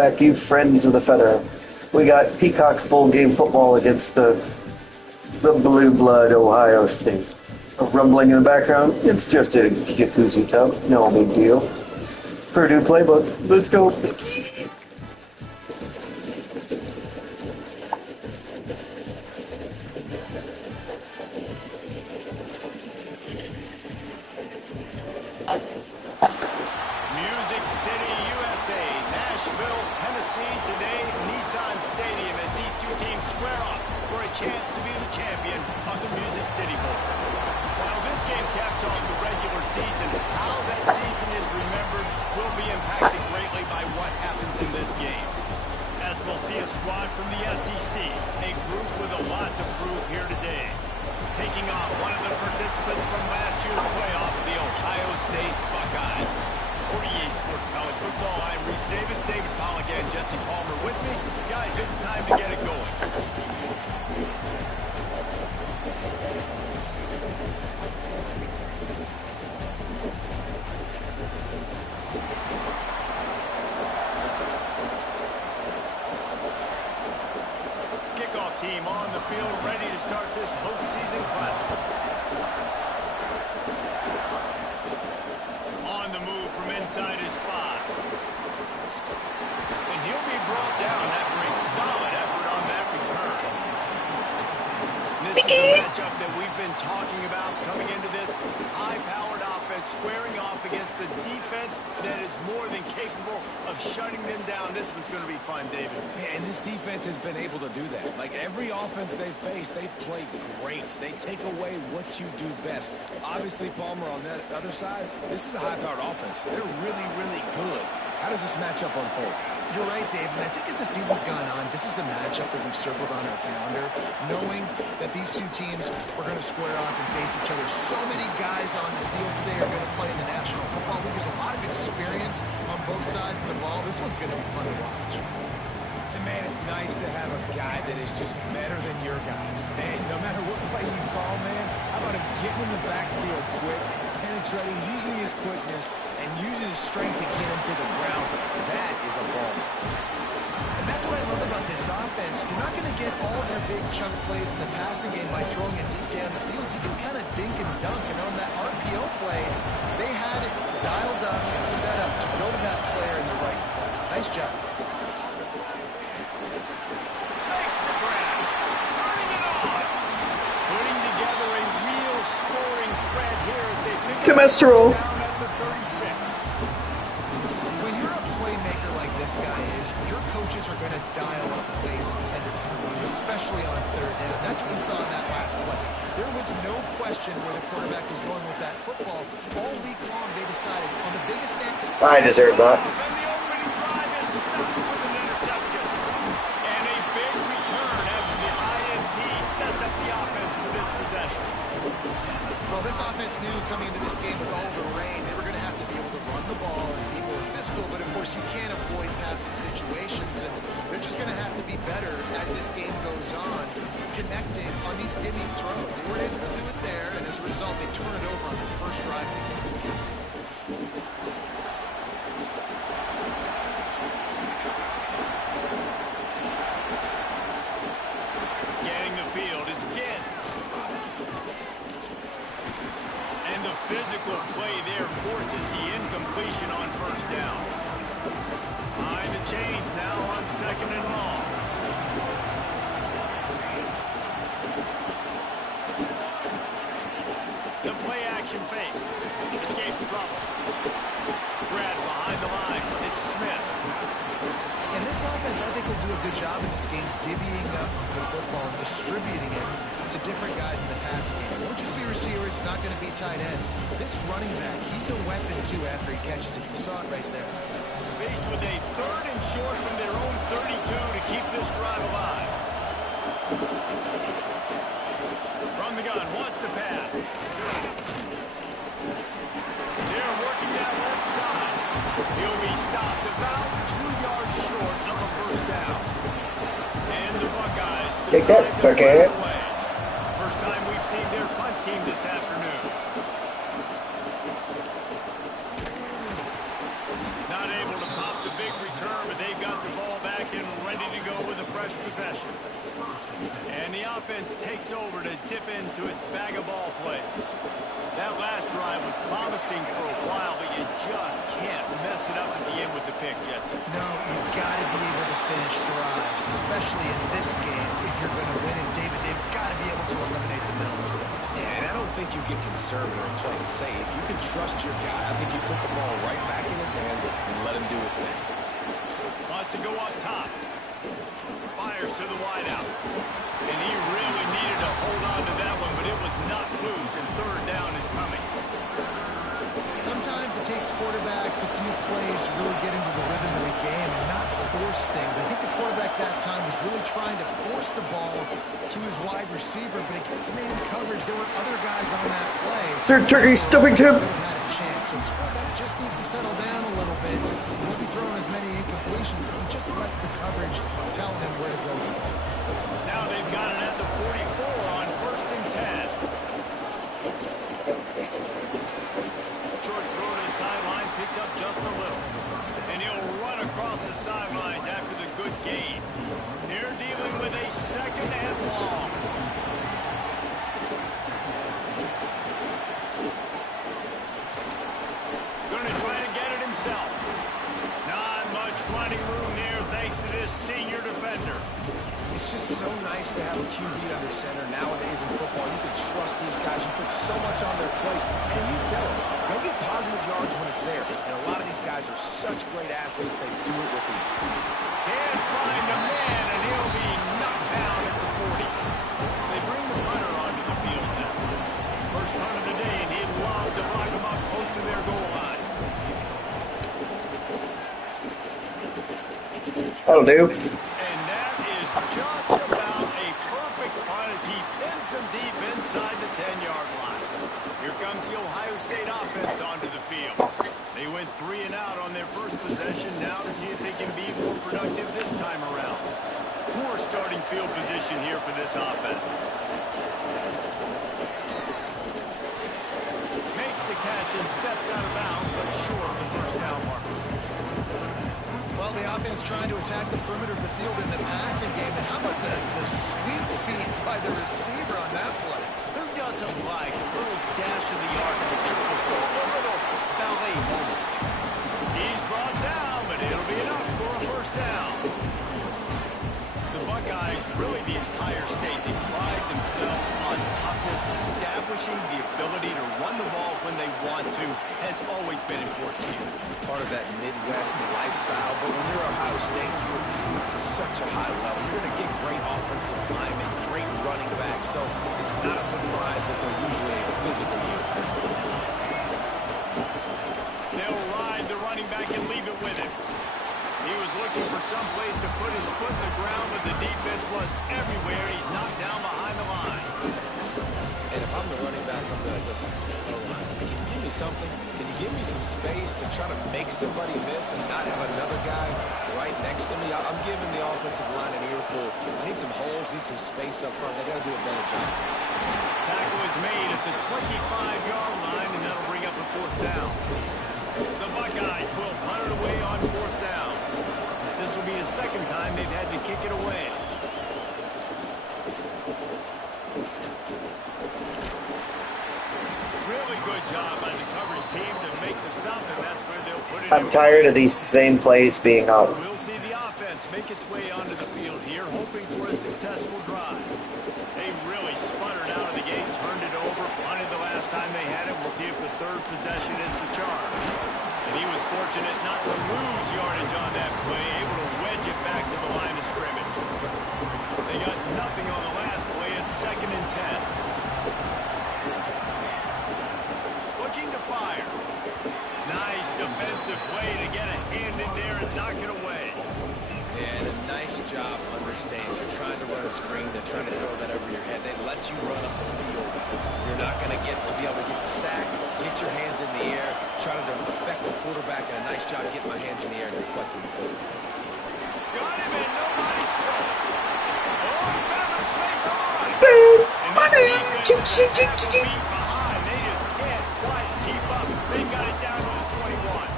back, you friends of the feather. We got Peacock's bowl game football against the blue blood Ohio State. A rumbling in the background. It's just a jacuzzi tub. No big deal. Purdue playbook. Let's go. Music City, USA, Nashville, Tennessee. Today, Nissan Stadium as these two teams square off for a chance to be the champion of the Music City Bowl. While this game caps off the regular season, how that season is remembered will be impacted greatly by what happens in this game. As we'll see a squad from the SEC, a group with a lot to prove here today. Taking on one of the participants from last year's playoff, the Ohio State Buckeyes. 48 Sports College Football, I'm Reese Davis, David Pollock, and Jesse Palmer with me. Guys, it's time to get it going. Kickoff team on the field, ready to start this postseason classic. On the move from inside his spot. And he'll be brought down after a solid effort on that return. And this is a matchup that we've been talking about coming into this high-powered offense, squaring off against a defense that is more than capable of shutting them down. This one's going to be fun, David. Yeah, and this defense has been able to do that. Like every offense they face, they play great. They take away what you do best. Obviously, Palmer, on that other side, this is a high-powered offense. They're really, really good. How does this matchup unfold? You're right, Dave, and I think as the season's gone on, this is a matchup that we've circled on our calendar, knowing that these two teams are going to square off and face each other. So many guys on the field today are going to play in the National Football League. There's a lot of experience on both sides of the ball. This one's going to be fun to watch. And man, it's nice to have a guy that is just better than your guys. And no matter what play you call, man, how about him getting in the backfield quick, penetrating, using his quickness, and using his strength to get him to the ground. That is a ball. And that's what I love about this offense. You're not going to get all their big chunk plays in the passing game by throwing it deep down the field. You can kind of dink and dunk. And on that RPO play, they had it dialed up and set up to go to that player in the right flat. Nice job. Makes the grab. Turning it on. Putting together a real scoring thread here as they pick it up down at the 36. When you're a playmaker like this guy is, your coaches are going to dial up plays intended for you, especially on third down. That's what we saw in that last play. There was no question where the quarterback was going with that football. All week long, they decided on the biggest game. I deserve that. And the opening drive is stopped with an interception. And a big return after the INT sets up the offense for this possession. Well, this offense knew coming into this game with all the rain, they were going to have to be able to run the ball and be more physical, but of course you can't avoid passing situations, and they're just going to have to be better as this game goes on, connecting on these gimme throws. They were able to do it there, and as a result, they turn it over on the first drive of the game. Scanning the field is Ginn. And the physical play there forces the incompletion on first down. Behind the chains now on second and long. The play action fake. Escapes trouble. Brad behind the line. It's Smith. And this offense, I think, will do a good job in this game divvying up the football and distributing it to different guys in the passing game. It won't just be receivers. It's not going to be tight ends. This running back, he's a weapon, too, after he catches it. You saw it right there. Faced with a third and short from their own 32 to keep this drive alive. From the gun, wants to pass. They're working that left side. He'll be stopped about 2 yards short of a first down. And the Buckeyes Take that, Buckeye. First time we've seen their punt team this afternoon. Not able to pop the big return, but they've got the offense takes over to dip into its bag of ball plays. That last drive was promising for a while, but you just can't mess it up at the end with the pick, Jesse. No, you've got to be able to finish drives, especially in this game. If you're going to win it, David, they've got to be able to eliminate the middle mistakes. Yeah, and I don't think you get conservative and play it safe. You can trust your guy. I think you put the ball right back in his hands and let him do his thing. Wants to go up top. Fires to the wideout. And he really needed to hold on to that one, but it was not loose, and third down is coming. Sometimes it takes quarterbacks a few plays to really get into the rhythm of the game and not force things. I think the quarterback that time was really trying to force the ball to his wide receiver, but against man coverage, there were other guys on that play. Sir Turkey stuffing tip. Had a chance. So this quarterback just needs to settle down a little bit. He won't be throwing as many incompletions. He just lets the coverage tell him where to go. Now they've got it at the 44 on 1st and 10. Short throw to the sideline, picks up just a little. And he'll run across the sidelines after the good gain. They're dealing with a 2nd and long. Going to try to get it himself. Not much running room there thanks to this senior defender. It's just so nice to have a QB under center. Nowadays in football, you can trust these guys. You put so much on their plate, and you tell them, they'll get positive yards when it's there. And a lot of these guys are such great athletes, they do it with ease. Can't find a man, and he'll be knocked down at the 40. They bring the punter onto the field now. First punt of the day, and he loves to lock them up close to their goal line. That'll do. And that is just about a perfect punt as he pins them deep inside the 10-yard line. Here comes the Ohio State offense onto the field. They went 3 and out on their first possession. Now to see if they can be more productive this time around. Poor starting field position here for this offense. Makes the catch and steps out of bounds, but short of the first down marker. Well, the offense trying to attack the perimeter of the field in the passing game. And how about the sweep feet by the receiver on that play? Who doesn't like a little dash of the arts with their football? A little ballet moment. He's brought down, but it'll be enough for a first down. The Buckeyes, really the entire state, they pride themselves on toughness. Establishing the ability to run the ball when they want to has always been important here. Part of that Midwest lifestyle, but when you're Ohio State, you're at such a high level. You're going to get great offensive linemen, great running backs, so it's not a surprise that they're usually a physical unit. They'll ride the running back and leave it with him. He was looking for some place to put his foot in the ground, but the defense was everywhere. He's knocked down behind the line. And if I'm the running back, I'm going to listen. Can you give me something? Can you give me some space to try to make somebody miss and not have another guy right next to me? I'm giving the offensive line an earful. Need some holes, need some space up front. They got to do a better job. Tackle is made at the 25-yard line, and that'll bring up a 4th down. The Buckeyes will punt it away on 4th down. This will be the 2nd time they've had to kick it away. Really good job by the coverage team to make the stop, and that's where they'll put it in. I'm tired of these same plays being out. We'll see the offense make its way onto the field here, hoping for a successful drive. They really sputtered out of the gate, turned it over, punted the last time they had it. We'll see if the 3rd possession is the charm. And he was fortunate not to lose yardage on that play, able to wedge it back to the line of scrimmage. They got nothing on the last play. It's 2nd and 10. Looking to fire. Nice defensive play to get a hand in there and knock it away. And a nice job understanding. They're trying to run a screen. They're trying to throw that over your head. They let you run up the field. You're not going to be able to get the sack, get your hands in the air, try to affect the quarterback, and a nice job getting my hands in the air and deflecting the football. Got him, and nobody's close. Oh, he found a space on the right. And this defense is behind. They just can't quite keep up. They got it down to the 21.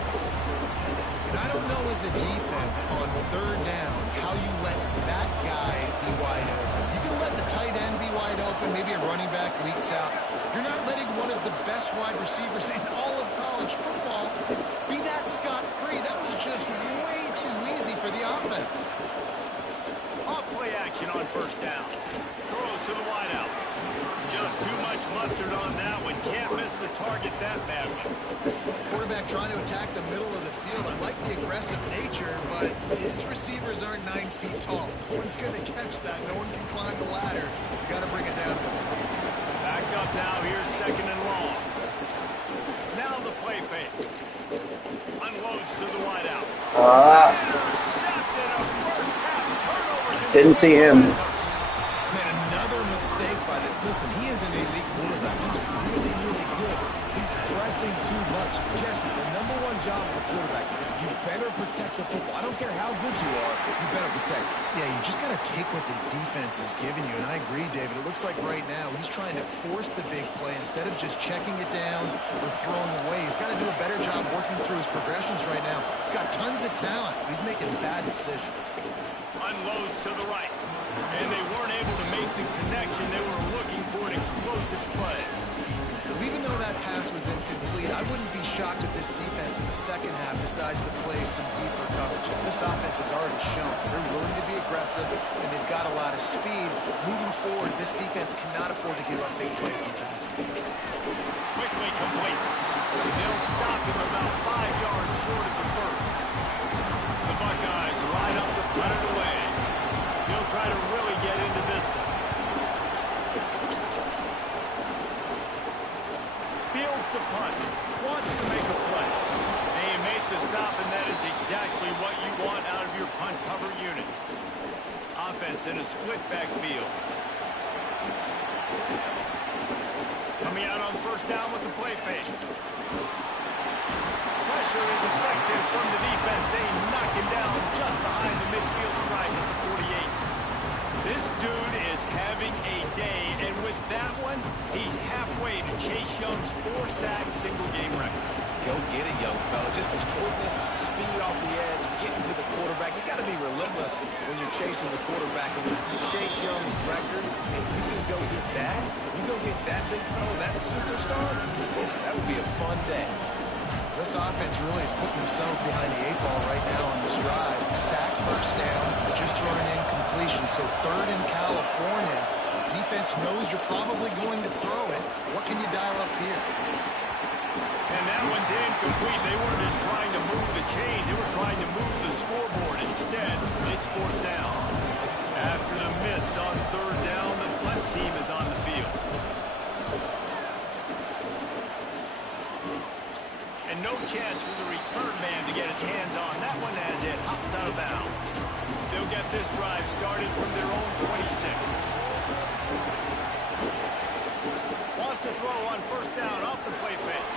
And I don't know as a defense on 3rd down how you let that guy be wide open. You can let the tight end leaks out. You're not letting one of the best wide receivers in all of college football be that scot-free. That was just way too easy for the offense. Off play action on first down. Throws to the wideout. Just too much mustard on that one. Can't miss the target that badly. Quarterback trying to attack the middle of the field. I like the aggressive nature, but his receivers aren't 9 feet tall. No one's going to catch that. No one can climb the ladder. You got to bring it down. Backed up now. Here's second and long. Now the play fake. Unloads to the wideout. Intercepted. A first half turnover. Didn't see him. Man, another mistake by this. Listen, he is an elite quarterback. He's really, really good. He's pressing too much. Jesse, the number one job of a quarterback, you better protect the football. I don't care how good you are, you better protect it. Yeah, you just got to take what the defense is giving you. And I agree, David. It looks like right now he's trying to force the big play instead of just checking it down or throwing away. He's got to do a better job working through his progressions right now. He's got tons of talent. He's making bad decisions. Unloads to the right. And they weren't able to make the connection. They were looking for an explosive play. Even though that pass was incomplete, I wouldn't be shocked if this defense in the second half decides to play some deeper coverages. This offense has already shown they're willing to be aggressive, and they've got a lot of speed. Moving forward, this defense cannot afford to give up big plays defensively. Quickly complete. They'll stop him about 5 yards short of the first. The Buckeyes line up to put it away. They'll try to really get into this one. Fields the punt. Wants to make a play. They made the stop, and that is exactly what you want out of your punt cover unit. Offense in a split backfield. Coming out on first down with the play fake. Pressure is effective from the defense. They knock him down just behind the midfield stripe at the 48. This dude is having a day, and with that one, he's halfway to Chase Young's 4-sack single-game record. Go get it, young fella. Just quickness, speed off the edge, getting to the quarterback. You got to be relentless when you're chasing the quarterback. And Chase Young's record, if you can go get that, you go get that big fella, that superstar, that would be a fun day. This offense really is putting themselves behind the 8 ball right now on this drive. Sack first down, just thrown an incompletion. So third in California. Defense knows you're probably going to throw it. What can you dial up here? And that one's incomplete. They weren't just trying to move the chains. They were trying to move the scoreboard. Instead, it's fourth down. After the miss on third down, the punt team is on the field. And no chance for the return man to get his hands on that one as it hops out of bounds. They'll get this drive started from their own 26. Wants to throw on first down off the play fake.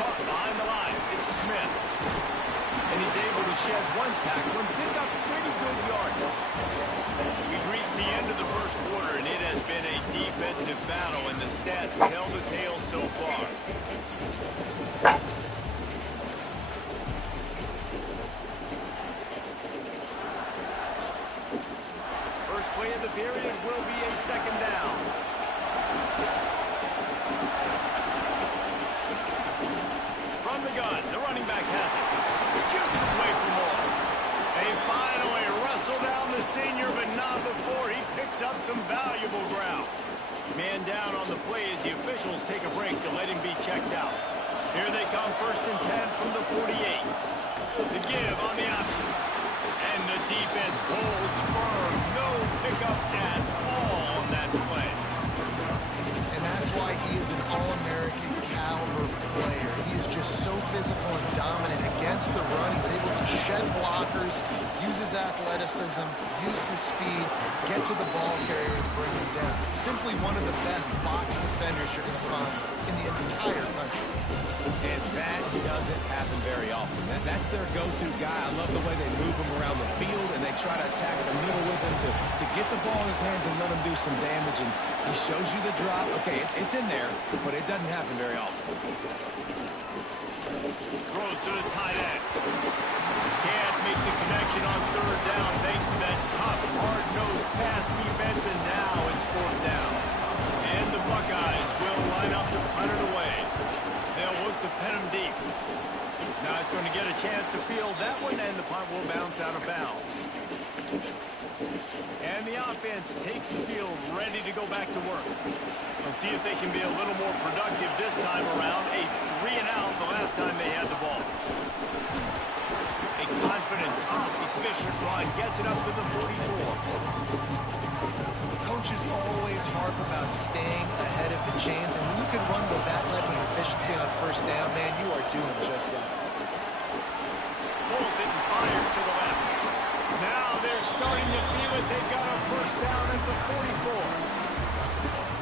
Caught behind the line. It's Smith. And he's able to shed one tackle and pick up pretty good yardage. We've reached the end of the first quarter, and it has been a defensive battle, and the stats tell the tale so far. First play of the period will be a second down. From the gun, the running back has it. Shoots his way for more. They finally wrestle down the senior, but not before he picks up some valuable ground. Man down on the play as the officials take a break to let him be checked out. Here they come, first and 10 from the 48. The give on the option. And the defense holds firm. No pickup at all on that play. And that's why he is an All-American caliber player. He is just so physical and dominant against the run. He's able to shed blockers, use his athleticism, use his speed, get to the ball carrier and bring him down. Simply one of the best box defenders you're going to find in the entire country. And that doesn't happen very often. That's their go-to guy. I love the way they move him around the field, and they try to attack the middle with him to get the ball in his hands and let him do some damage. And he shows you the drop. Okay, it's in there, but it doesn't happen very often. Throws to the tight end. Can't make the connection on third down thanks to that tough, hard-nosed pass defense, and now it's fourth down. And the Buckeyes defense takes the field ready to go back to work. We'll see if they can be a little more productive this time around. A 3-and-out the last time they had the ball. A confident, tough, efficient run gets it up to the 44. Coaches always harp about staying ahead of the chains, and when you can run with that type of efficiency on first down, man, you are doing just that. Pulls it and fires to the left. Now they're starting to feel it. They've got a first down at the 44.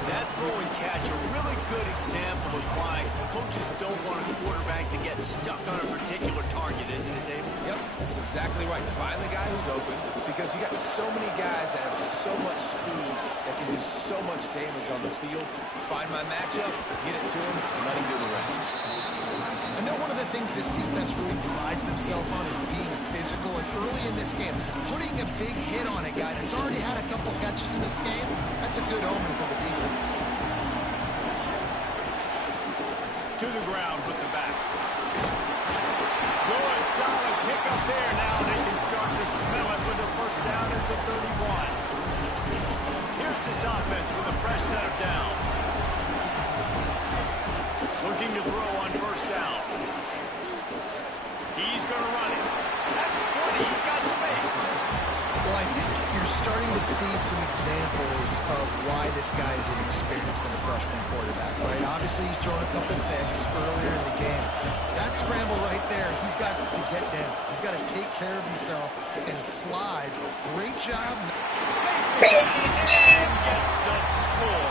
That throw and catch, a really good example of why coaches don't want a quarterback to get stuck on a particular target, isn't it, David? Yep, that's exactly right. Find the guy who's open, because you got so many guys that have so much speed that can do so much damage on the field. Find my matchup, get it to him, and let him do the rest. I know one of the things this defense really prides themselves on is being physical, and early in this game, putting a big hit on a guy that's already had a couple catches in this game, that's a good omen for the defense. To the ground with the back. Good, solid pickup there. Now they can start to smell it with the first down at the 31. Here's this offense with a fresh set of downs. Looking to throw on first down. He's going to run it. That's 20. He's got space. Well, I think you're starting to see some examples of why this guy is inexperienced than a freshman quarterback, right? Obviously, he's thrown a couple picks earlier in the game. That scramble right there, he's got to get down. He's got to take care of himself and slide. Great job. Makes it and gets the score.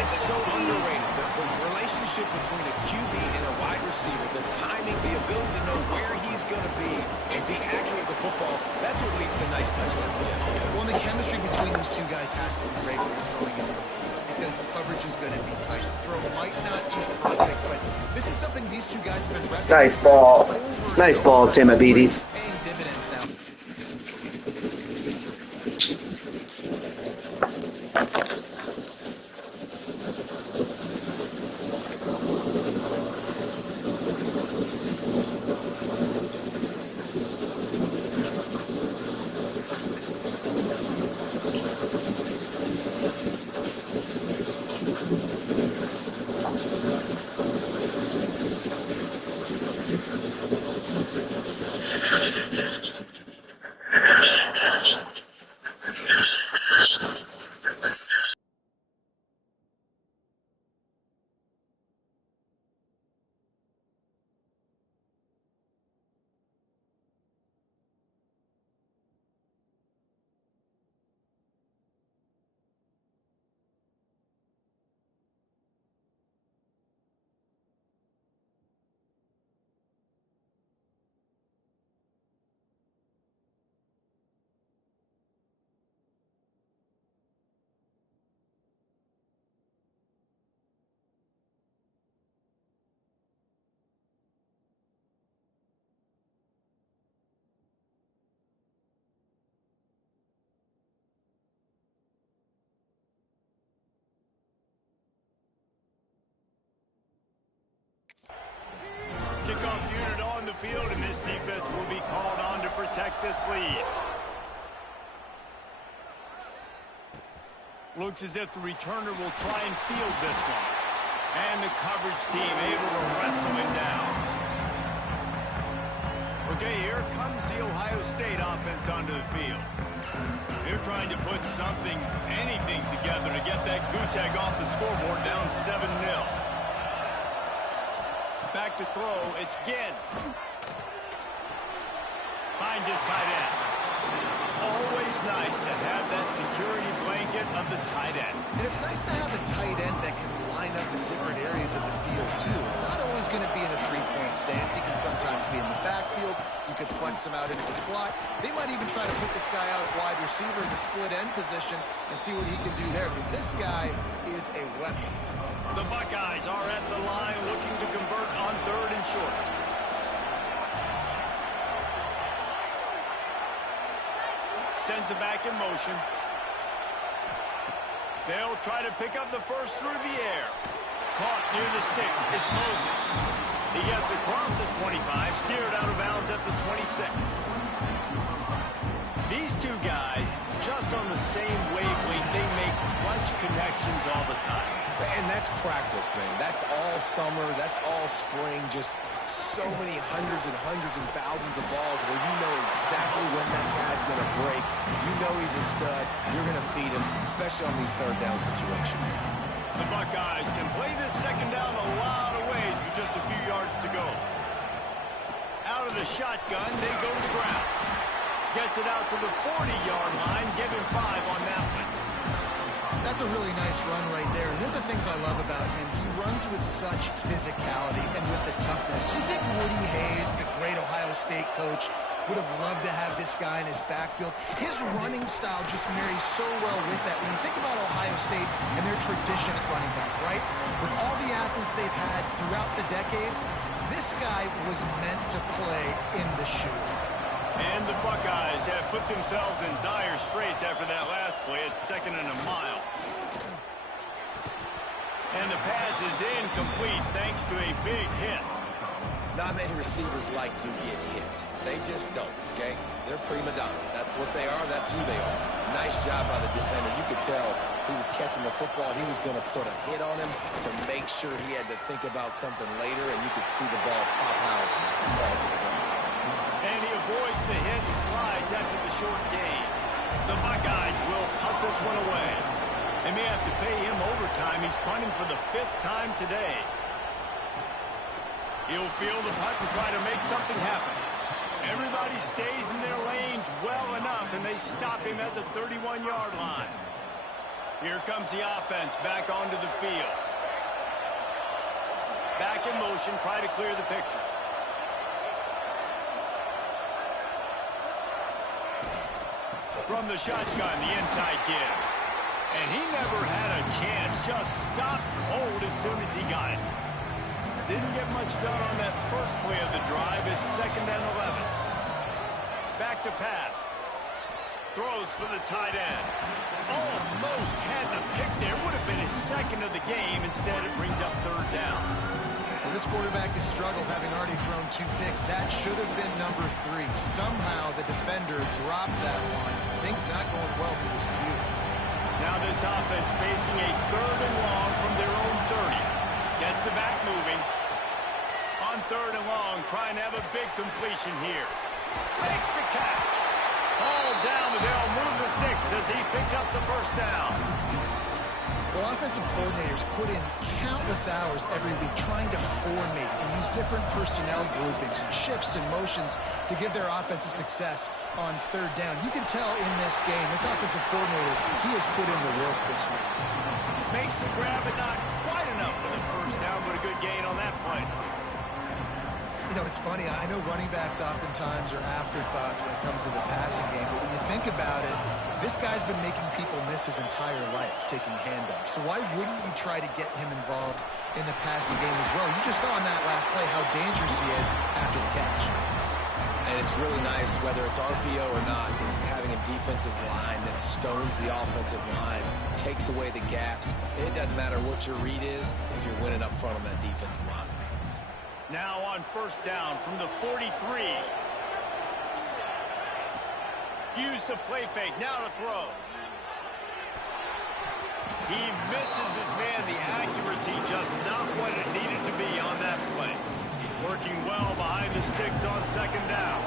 It's so underrated. The relationship between a QB and a wide receiver, the timing, the ability to know where he's going to be and be accurate with the football, that's what leads to nice touchdown passes. Well, the chemistry between those two guys has to be great when you're throwing it, because coverage is going to be tight. The throw might not be perfect, but this is something these two guys have been recognizing. Nice ball. Nice ball, Timobides. Paying dividends now. Kickoff unit on the field, and this defense will be called on to protect this lead. Looks as if the returner will try and field this one. And the coverage team able to wrestle him down. Okay, here comes the Ohio State offense onto the field. They're trying to put something, anything together to get that goose egg off the scoreboard, down 7-0. Back to throw, it's Ginn. Finds his tight end. Always nice to have that security blanket of the tight end. And it's nice to have a tight end that can line up in different areas of the field, too. It's not always going to be in a three-point stance. He can sometimes be in the backfield. You could flex him out into the slot. They might even try to put this guy out at wide receiver in the split end position and see what he can do there, because this guy is a weapon. The Buckeyes are at the line looking to convert on 3rd and short. Sends it back in motion. They'll try to pick up the first through the air. Caught near the sticks. It's Moses. He gets across the 25, steered out of bounds at the 26. These two guys just on the same wavelength. They make clutch connections all the time. And that's practice, man. That's all summer. That's all spring. Just so many hundreds and thousands of balls where you know exactly when that guy's going to break. You know he's a stud. You're going to feed him, especially on these third down situations. The Buckeyes can play this second down a lot of ways with just a few yards to go. Out of the shotgun, they go to the ground. Gets it out to the 40-yard line. Give him 5 on that one. That's a really nice run right there. And one of the things I love about him, he runs with such physicality and with the toughness. Do you think Woody Hayes, the great Ohio State coach, would have loved to have this guy in his backfield? His running style just marries so well with that. When you think about Ohio State and their tradition at running back, right? With all the athletes they've had throughout the decades, this guy was meant to play in the shoe. And the Buckeyes have put themselves in dire straits after that last play. It's 2nd and a mile. And the pass is incomplete thanks to a big hit. Not many receivers like to get hit. They just don't, okay? They're prima donnas. That's what they are. That's who they are. Nice job by the defender. You could tell he was catching the football. He was going to put a hit on him to make sure he had to think about something later, and you could see the ball pop out and fall to the ground. And he avoids the hit and slides after the short gain. The Buckeyes will punt this one away. They may have to pay him overtime. He's punting for the 5th time today. He'll field the punt and try to make something happen. Everybody stays in their lanes well enough, and they stop him at the 31-yard line. Here comes the offense back onto the field. Back in motion, try to clear the picture. From the shotgun, the inside give. And he never had a chance. Just stopped cold as soon as he got it. Didn't get much done on that first play of the drive. It's 2nd and 11. Back to pass. Throws for the tight end. Almost had the pick there. Would have been his 2nd of the game. Instead, it brings up 3rd down. Well, this quarterback has struggled, having already thrown 2 picks. That should have been number 3. Somehow the defender dropped that one. Things not going well for this Q. Now this offense facing a 3rd and long from their own 30. Gets the back moving. On 3rd and long, trying to have a big completion here. Makes the catch. Ball down, but they'll move the sticks as he picks up the 1st down. Well, offensive coordinators put in countless hours every week trying to formate and use different personnel groupings and shifts and motions to give their offensive success on 3rd down. You can tell in this game, this offensive coordinator, he has put in the work this week. Makes the grab, but not quite enough for the 1st down, but a good gain on that play. You know, it's funny. I know running backs oftentimes are afterthoughts when it comes to the passing game, but when you think about it, this guy's been making people miss his entire life taking handoffs. So why wouldn't you try to get him involved in the passing game as well? You just saw in that last play how dangerous he is after the catch. And it's really nice, whether it's RPO or not, is having a defensive line that stones the offensive line, takes away the gaps. It doesn't matter what your read is if you're winning up front on that defensive line. Now on 1st down from the 43. Use the play fake, now to throw. He misses his man. The accuracy just not what it needed to be on that play. Working well behind the sticks on 2nd down.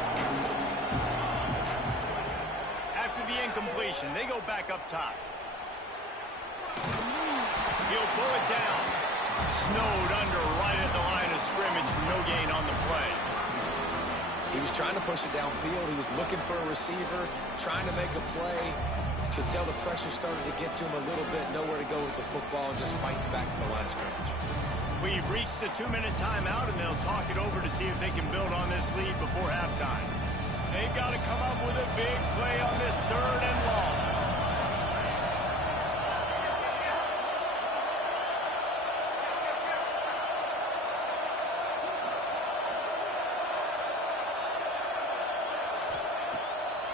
After the incompletion, they go back up top. He'll pull it down. Snowed under right at the line of scrimmage for no gain on the play. He was trying to push it downfield. He was looking for a receiver, trying to make a play. Could tell the pressure started to get to him a little bit, nowhere to go with the football, and just fights back to the line of scrimmage. We've reached the 2-minute timeout, and they'll talk it over to see if they can build on this lead before halftime. They've got to come up with a big play on this 3rd and long.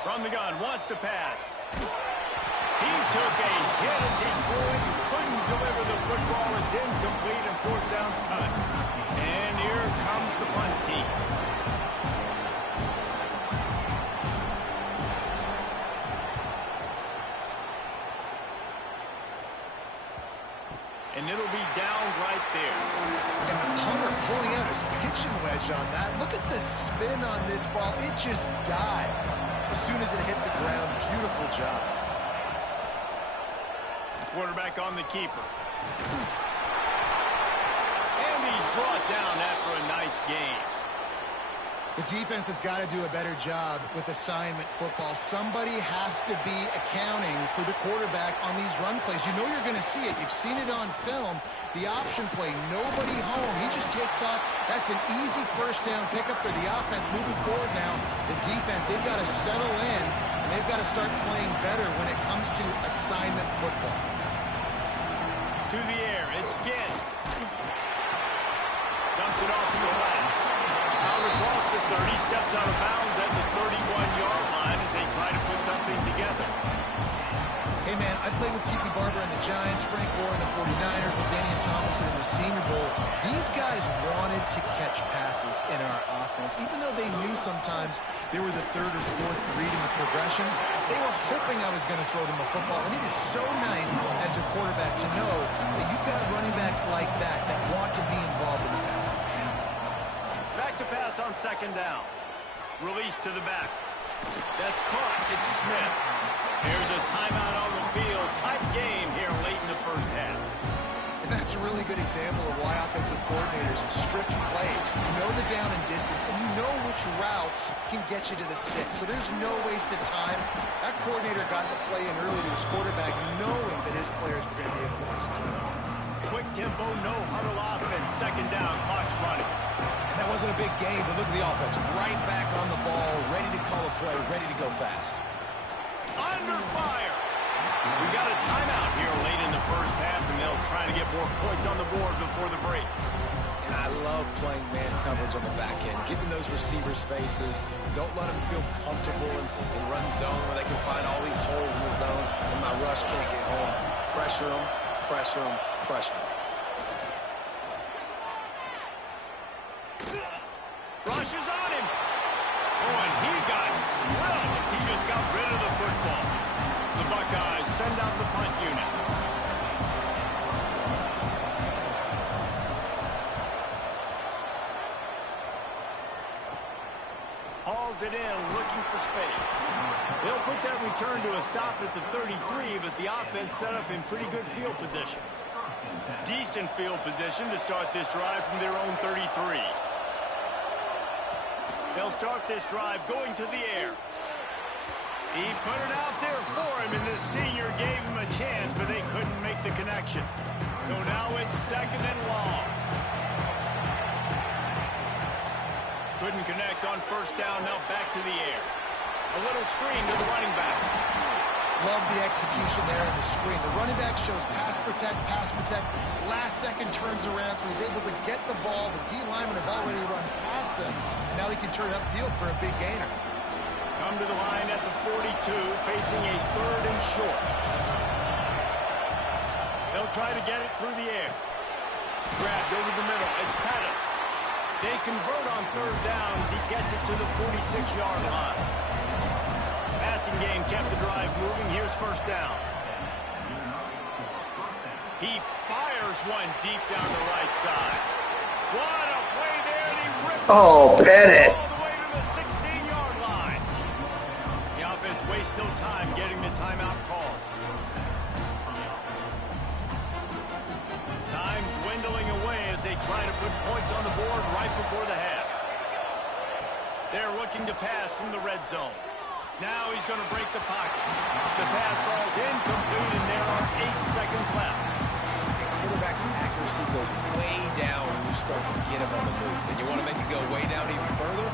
From the gun, wants to pass. He took a hit as he threw it and couldn't deliver the football. It's incomplete and 4th down's cut. And here comes the punt team. and it'll be down right there. And the punter pulling out his pitching wedge on that. Look at the spin on this ball. It just died as soon as it hit the ground. Beautiful job. Quarterback on the keeper. And he's brought down after a nice game. The defense has got to do a better job with assignment football. Somebody has to be accounting for the quarterback on these run plays. You know you're going to see it. You've seen it on film. The option play, nobody home. He just takes off. That's an easy first down pickup for the offense. Moving forward now, the defense, they've got to settle in, and they've got to start playing better when it comes to assignment football. To the air, it's Ginn. Dumps it off to the flats. Out across the 30, steps out of bounds at the 31-yard line as they try to put something together. Hey, man, I played with Tiki Barber and the Giants, Frank Gore and the 49ers, LaDainian Tomlinson in the Senior Bowl. These guys wanted to catch passes in our offense. Even though they knew sometimes they were the third or fourth read in the progression, they were hoping I was going to throw them a football. And it is so nice as a quarterback to know that you've got running backs like that that want to be involved in the passing. Back to pass on second down. Release to the back. That's caught. It's Smith. Here's a timeout on the field. Tight game here late in the first half. And that's a really good example of why offensive coordinators script plays. You know the down and distance, and you know which routes can get you to the stick. So there's no wasted time. That coordinator got the play in early to his quarterback, knowing that his players were going to be able to execute. Quick tempo, no huddle offense. Second down, clock's running. And that wasn't a big game, but look at the offense. Right back on the ball, ready to call a play, ready to go fast. Under fire. We got a timeout here late in the first half, and they'll try to get more points on the board before the break. And I love playing man coverage on the back end, getting those receivers' faces. Don't let them feel comfortable in run zone where they can find all these holes in the zone, and my rush can't get home. Pressure them, pressure them, pressure them. Rushes on him. Oh, and he got drilled as he just got rid of the football. The Buckeyes send out the punt unit. Hauls it in, looking for space. They'll put that return to a stop at the 33, but the offense set up in pretty good field position. Decent field position to start this drive from their own 33. They'll start this drive going to the air. He put it out there for him, and the senior gave him a chance, but they couldn't make the connection. So now it's second and long. Couldn't connect on first down, now back to the air. A little screen to the running back. Love the execution there in the screen. The running back shows pass protect, last second turns around, so he's able to get the ball. The D linemen have already run past him, and now he can turn upfield for a big gainer. Come to the line at the 42, facing a third and short. They'll try to get it through the air. Grabbed over the middle, it's Pettis. They convert on third down as he gets it to the 46-yard line. Passing game kept the drive moving. Here's first down. He fires one deep down the right side. What a play there, and he rips Pettis. all the way to the 16-yard line. The offense wastes no time getting the timeout call. Time dwindling away as they try to put points on the board right before the half. They're looking to pass from the red zone. Now he's going to break the pocket. The pass falls incomplete, and there are 8 seconds left. The quarterback's accuracy goes way down when you start to get him on the move. And you want to make it go way down even further?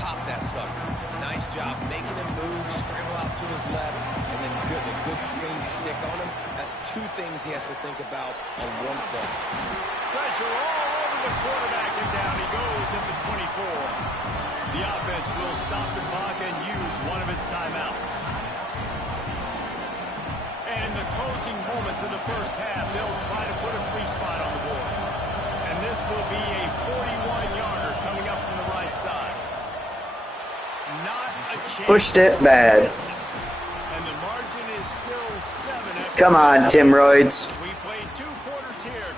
Pop that sucker. Nice job making him move, scramble out to his left, and then a good clean stick on him. That's 2 things he has to think about on one play. Pressure all over the quarterback, and down he goes at the 24. The offense will stop the clock and use one of its timeouts. And in the closing moments of the first half, they'll try to put a 3 spot on the board. And this will be a 41-yarder coming up from the right side. Not a chance. Pushed it bad. And the margin is still 7. Come on, Tim Royds. We played 2 quarters here.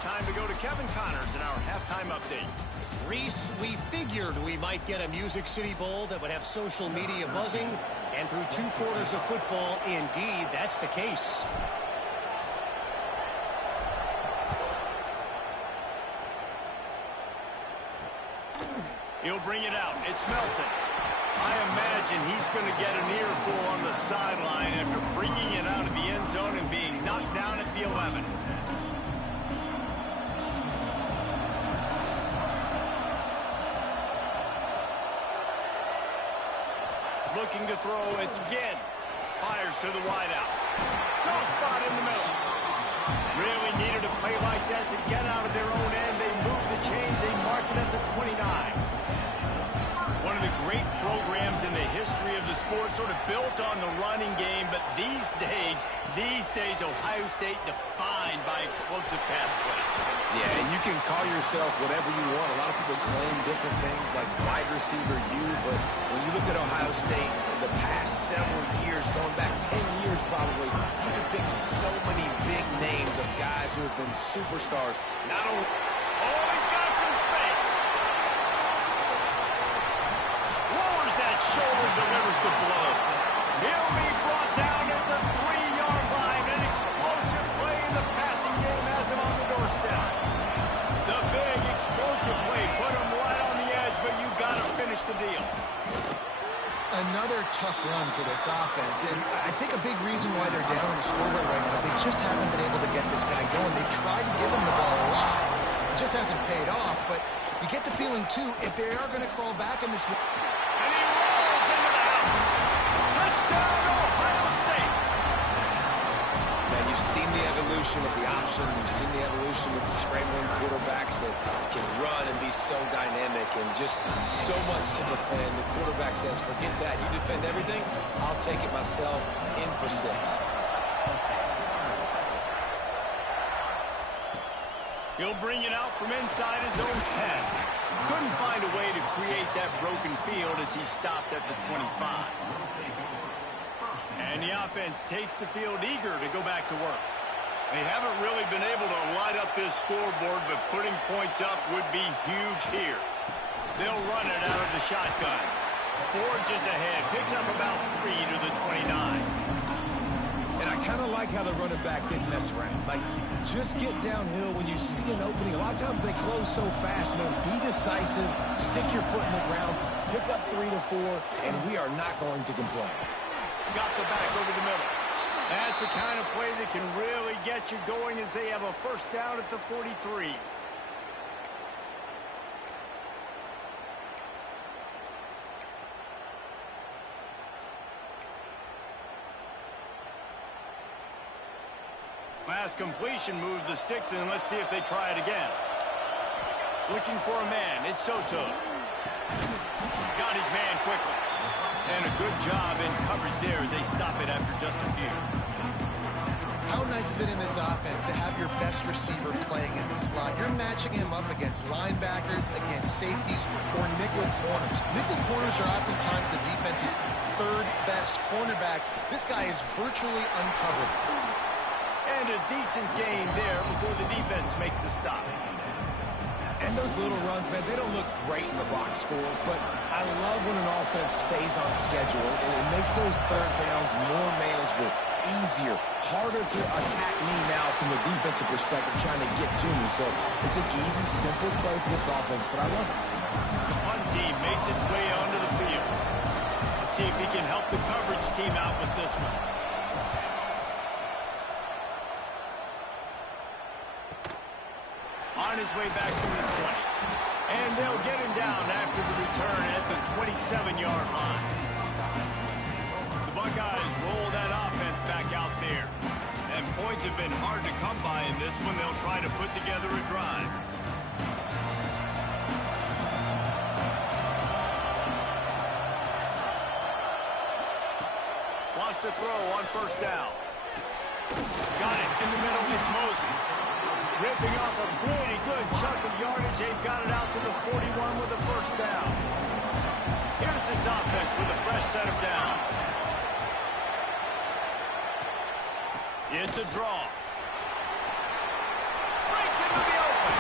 Music City Bowl that would have social media buzzing, and through 2 quarters of football, indeed, that's the case. He'll bring it out. It's Melton. I imagine he's going to get an earful on the sideline after bringing it out of the end zone and being knocked down at the 11. Looking to throw, it's Ginn. Fires to the wideout. Soft spot in the middle. Really needed a play like that to get out of their own end. They move the chains. They mark it at the 29. One of the great programs in the history of the sport, sort of built on the running game, but these days, Ohio State defined by explosive pass play. Yeah, and you can call yourself whatever you want. A lot of people claim different things like wide receiver U, but when you look at Ohio State, the past several years, going back 10 years probably, you can pick so many big names of guys who have been superstars. Not only... Oh, he's got some space. Lowers that shoulder, delivers the blow. He'll be brought down at the 3-yard line. An explosive play in the passing game has him on the doorstep. The big explosive play put him right on the edge, but you got to finish the deal. Another tough run for this offense, and I think a big reason why they're down on the scoreboard right now is they just haven't been able to get this guy going. They've tried to give him the ball a lot. It just hasn't paid off, but you get the feeling, too, if they are going to crawl back in this... And he rolls into the house. Touchdown, Ohio State. Man, you've seen the evolution of the option. You've seen the evolution of the scrambling quarterbacks that can run and be so dynamic and just so much to defend. The quarterback says, forget that. You defend everything, I'll take it myself. In for 6. He'll bring it out from inside his own 10. Couldn't find a way to create that broken field as he stopped at the 25. And the offense takes the field eager to go back to work. They haven't really been able to light up this scoreboard, but putting points up would be huge here. They'll run it out of the shotgun. Forges ahead, picks up about 3 to the 29. And I kind of like how the running back didn't mess around. Like, just get downhill when you see an opening. A lot of times they close so fast, man. Be decisive, stick your foot in the ground, pick up 3 to 4, and we are not going to complain. Got the back over the middle. That's the kind of play that can really get you going as they have a first down at the 43. Last completion moves the sticks in. Let's see if they try it again. Looking for a man. It's Soto. Got his man quickly. And a good job in coverage there as they stop it after just a few. How nice is it in this offense to have your best receiver playing in the slot? You're matching him up against linebackers, against safeties, or nickel corners. Nickel corners are oftentimes the defense's 3rd best cornerback. This guy is virtually uncoverable. And a decent gain there before the defense makes the stop. And those little runs, man, they don't look great in the box score, but I love when an offense stays on schedule, and it makes those 3rd downs more manageable, easier, harder to attack me now from the defensive perspective trying to get to me. So it's an easy, simple play for this offense, but I love it. The punt team makes its way onto the field. Let's see if he can help the coverage team out with this one. On his way back to the 20. And they'll get him down after the return at the 27-yard line. The Buckeyes roll that offense back out there. And points have been hard to come by in this one. They'll try to put together a drive. Wants to throw on first down. Got it in the middle. It's Moses. Ripping off a pretty good chunk of yardage. They've got it out to the 41 with a first down. Here's this offense with a fresh set of downs. It's a draw. Breaks into the open.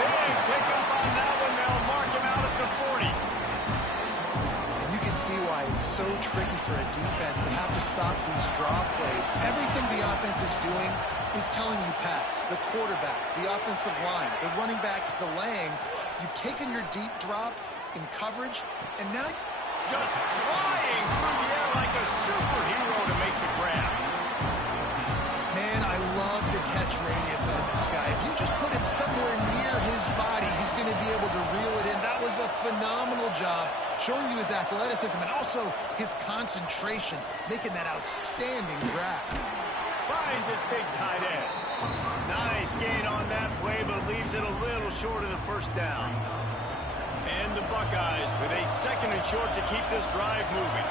Big pickup on that one. They'll mark him out at the 40. see why it's so tricky for a defense to have to stop these draw plays. Everything the offense is doing is telling you pass. The quarterback, the offensive line, the running backs delaying. You've taken your deep drop in coverage, and now Just flying through the air like a superhero to make the grab. man, I love the catch radius on this guy. If you just put it somewhere near his body, he's going to be able to reel it in. That was a phenomenal job, showing you his athleticism and also his concentration, making that outstanding grab. Finds his big tight end. Nice gain on that play, but leaves it a little short of the first down. And the Buckeyes with a 2nd and short to keep this drive moving.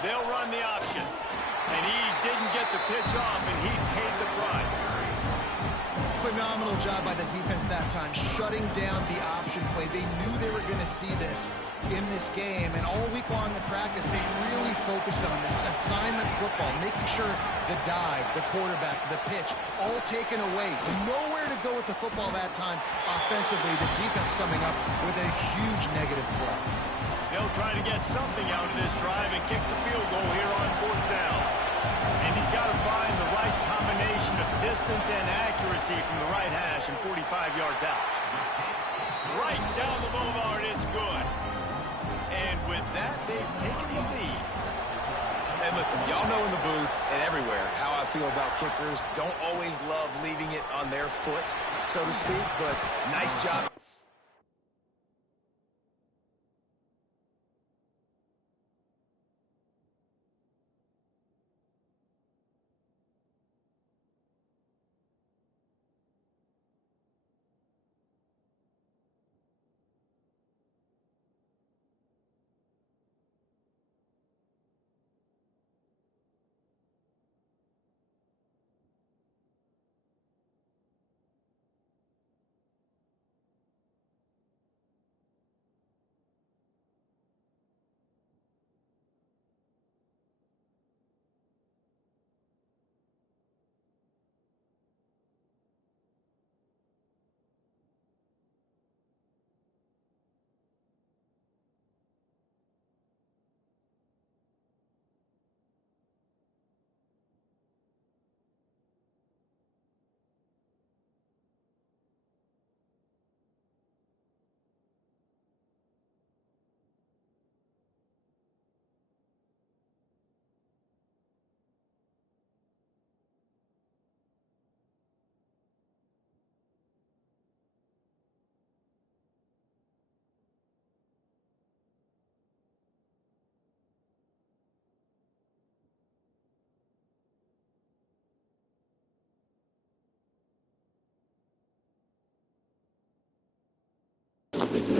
They'll run the option. And he didn't get the pitch off, and he paid the price. Phenomenal job by the defense that time, shutting down the option play. They knew they were going to see this in this game, and all week long in practice, they really focused on this assignment football, making sure the dive, the quarterback, the pitch, all taken away. Nowhere to go with the football that time offensively. The defense coming up with a huge negative play. They'll try to get something out of this drive and kick the field goal here on 4th down. And he's got to find the right combination of distance and accuracy from the right hash and 45 yards out. Right down the boulevard, it's good. And with that, they've taken the lead. And listen, y'all know in the booth and everywhere how I feel about kickers. Don't always love leaving it on their foot, so to speak, but nice job.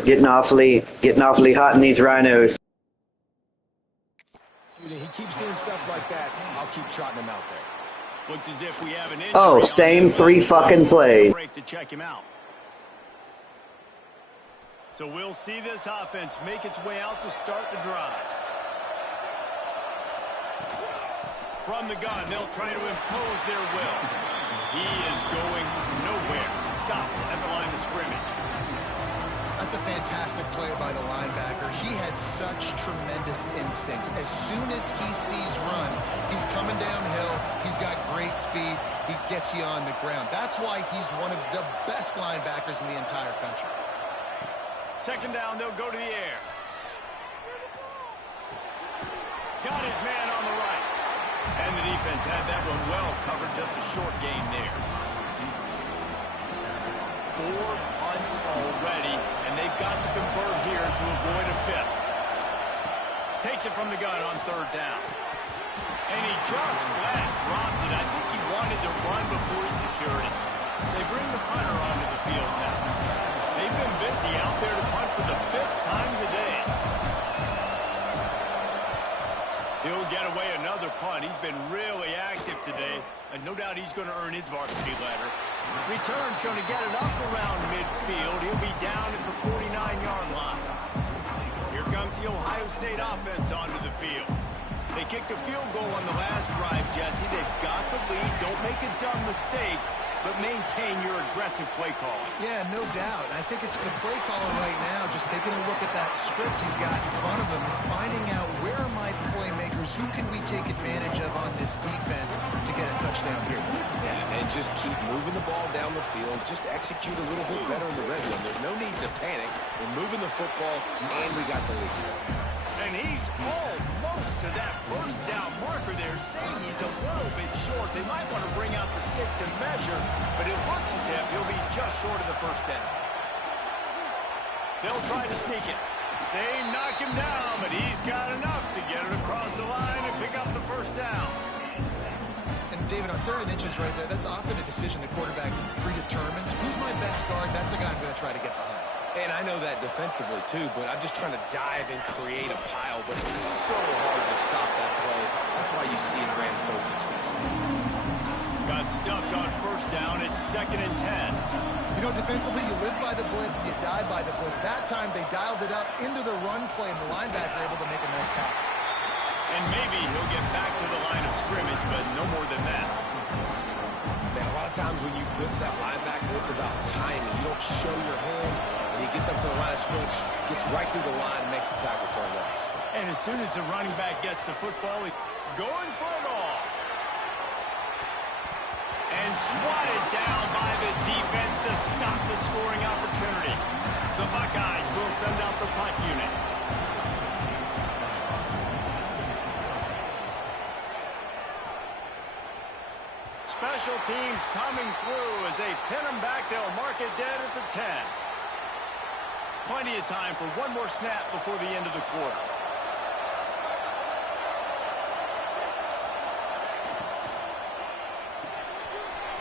Getting awfully hot in these rhinos. He keeps doing stuff like that. I'll keep trotting him out there. Looks as if we have an injury. Oh, same 3 fucking plays. Break to check him out. So we'll see this offense make its way out to start the drive. From the gun, they'll try to impose their will. He is going nowhere. Stop at the line of scrimmage. That's a fantastic play by the linebacker. He has such tremendous instincts. As soon as he sees run, he's coming downhill. He's got great speed. He gets you on the ground. That's why he's one of the best linebackers in the entire country. 2nd down, they'll go to the air. Got his man on the right. And the defense had that one well covered. Just a short gain there. 4 punts already, and they've got to convert here to avoid a 5th. Takes it from the gun on 3rd down. And he just flat dropped it. I think he wanted to run before he secured it. They bring the punter onto the field now. They've been busy out there to punt for the 5th time today. He'll get away another punt. He's been really active today, and no doubt he's going to earn his varsity ladder. Return's going to get it up around midfield. He'll be down at the 49-yard line. Here comes the Ohio State offense onto the field. They kicked a field goal on the last drive, Jesse. They've got the lead. Don't make a dumb mistake. but maintain your aggressive play calling. Yeah, no doubt. I think it's the play caller right now just taking a look at that script he's got in front of him and finding out where are my playmakers, who can we take advantage of on this defense to get a touchdown here. Yeah, and just keep moving the ball down the field. Just execute a little bit better in the red zone. There's no need to panic. We're moving the football, and we got the lead. And he's almost to that first down marker there, saying he's a little bit short. They might want to bring out the sticks and measure, but it looks as if he'll be just short of the first down. They'll try to sneak it. They knock him down, but he's got enough to get it across the line and pick up the first down. And David, on 3rd and inches right there, that's often a decision the quarterback predetermines. Who's my best guard? That's the guy I'm going to try to get behind. And I know that defensively, too, but I'm just trying to dive and create a pile, but it's so hard to stop that play. That's why you see him ran so successful. Got stuffed on first down. It's 2nd and 10. You know, defensively, you live by the blitz and you die by the blitz. That time, they dialed it up into the run play, and the linebacker able to make a nice tackle. And maybe he'll get back to the line of scrimmage, but no more than that. Man, a lot of times when you blitz that linebacker, it's about timing. You don't show your hand, and he gets up to the line of scrimmage, gets right through the line, and makes the tackle for a loss. And as soon as the running back gets the football, he's going for it all. And swatted down by the defense to stop the scoring opportunity. The Buckeyes will send out the punt unit. Special teams coming through as they pin them back. They'll mark it dead at the 10. Plenty of time for one more snap before the end of the quarter.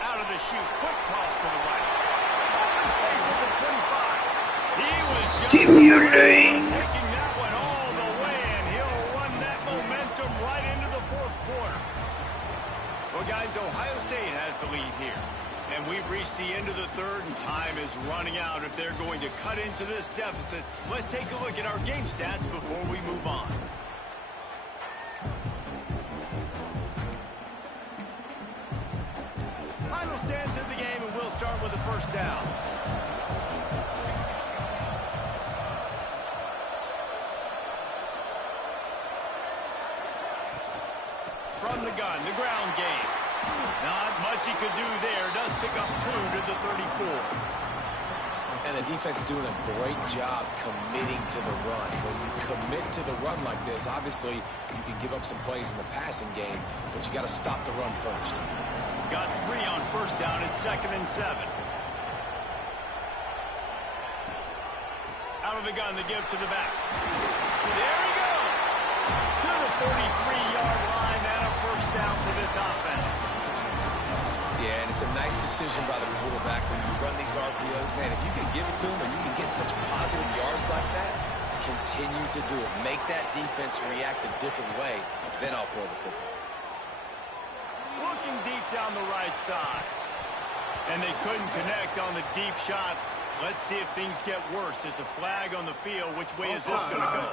Out of the chute, quick toss to the right. Open space at the 25. He was just taking that one all the way, and he'll run that momentum right into the 4th quarter. Well, guys, Ohio State has the lead here. And we've reached the end of the 3rd, and time is running out if they're going to cut into this deficit. Let's take a look at our game stats before we move on. Final stand to the game, and we'll start with the first down. From the gun, the ground game. Not much he could do there. Does pick up 2 to the 34. And the defense doing a great job committing to the run. When you commit to the run like this, obviously you can give up some plays in the passing game, but you got to stop the run first. Got 3 on first down at 2nd and 7. Out of the gun, the give to the back. There he goes. To the 43-yard line and a first down for this offense. Yeah, and it's a nice decision by the quarterback when you run these RPOs. Man, if you can give it to him and you can get such positive yards like that, continue to do it. Make that defense react a different way, then I'll throw the football. Looking deep down the right side. And they couldn't connect on the deep shot. Let's see if things get worse. There's a flag on the field. Which way is this going to go?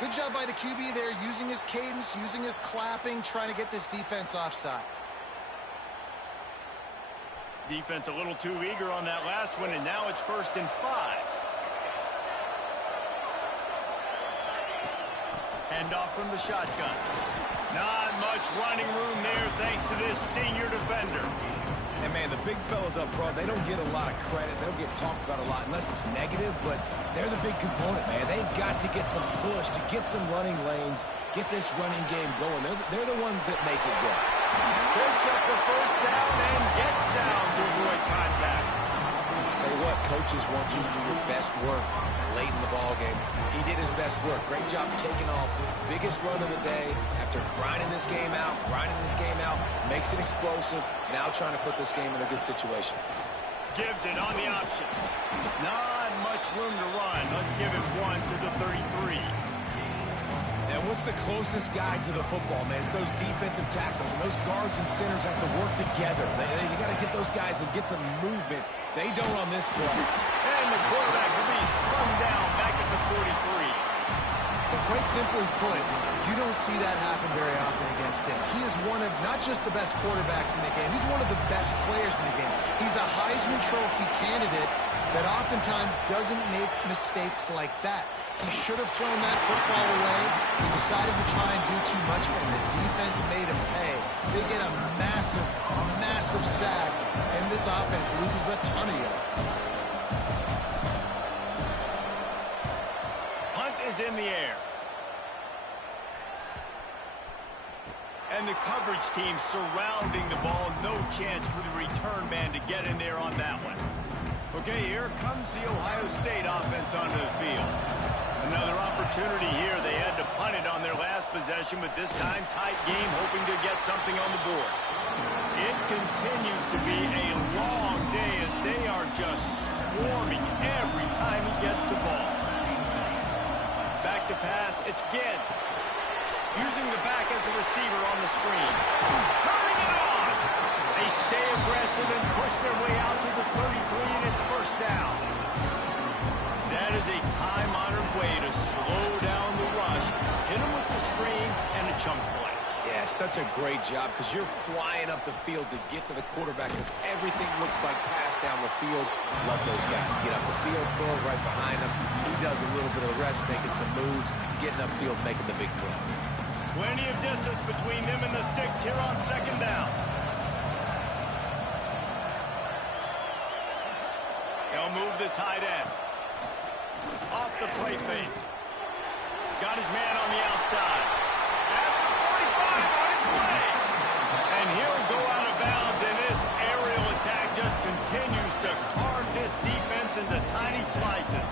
Good job by the QB there, using his cadence, using his clapping, trying to get this defense offside. Defense a little too eager on that last one, and now it's 1st and 5. Handoff from the shotgun. Not much running room there thanks to this senior defender. And, man, the big fellas up front, they don't get a lot of credit. They don't get talked about a lot unless it's negative, but they're the big component, man. They've got to get some push, to get some running lanes, get this running game going. They're the ones that make it go. Picks up the first down and gets down to avoid contact. I'll tell you what, coaches want you to do your best work late in the ball game. He did his best work. Great job taking off. Biggest run of the day after grinding this game out, makes it explosive. Now trying to put this game in a good situation. Gives it on the option. Not much room to run. Let's give him 1 to the 33. And what's the closest guy to the football, man? It's those defensive tackles, and those guards and centers have to work together. They got to get those guys and get some movement. They don't on this play. And the quarterback will be slung down back at the 43. The quite simply put, you don't see that happen very often against him. He is one of not just the best quarterbacks in the game, he's one of the best players in the game. He's a Heisman Trophy candidate that oftentimes doesn't make mistakes like that. He should have thrown that football away. He decided to try and do too much, and the defense made him pay. They get a massive, massive sack, and this offense loses a ton of yards. Punt is in the air. And the coverage team surrounding the ball. No chance for the return man to get in there on that one. Okay, here comes the Ohio State offense onto the field. Another opportunity here. They had to punt it on their last possession, but this time tight game, hoping to get something on the board. It continues to be a long day as they are just swarming every time he gets the ball. Back to pass. It's Ginn. Using the back as a receiver on the screen. Turning it on. They stay aggressive and push their way out to the 33, and it's first down. That is a time-honored way to slow down the rush, hit them with the screen, and a chunk play. Yeah, such a great job because you're flying up the field to get to the quarterback because everything looks like pass down the field. Let those guys get up the field, throw it right behind him. He does a little bit of the rest, making some moves, getting upfield, making the big play. Plenty of distance between them and the sticks here on second down. They'll move the tight end. Off the play fake. Got his man on the outside. At the 45 on his way. And he'll go out of bounds, and this aerial attack just continues to carve this defense into tiny slices.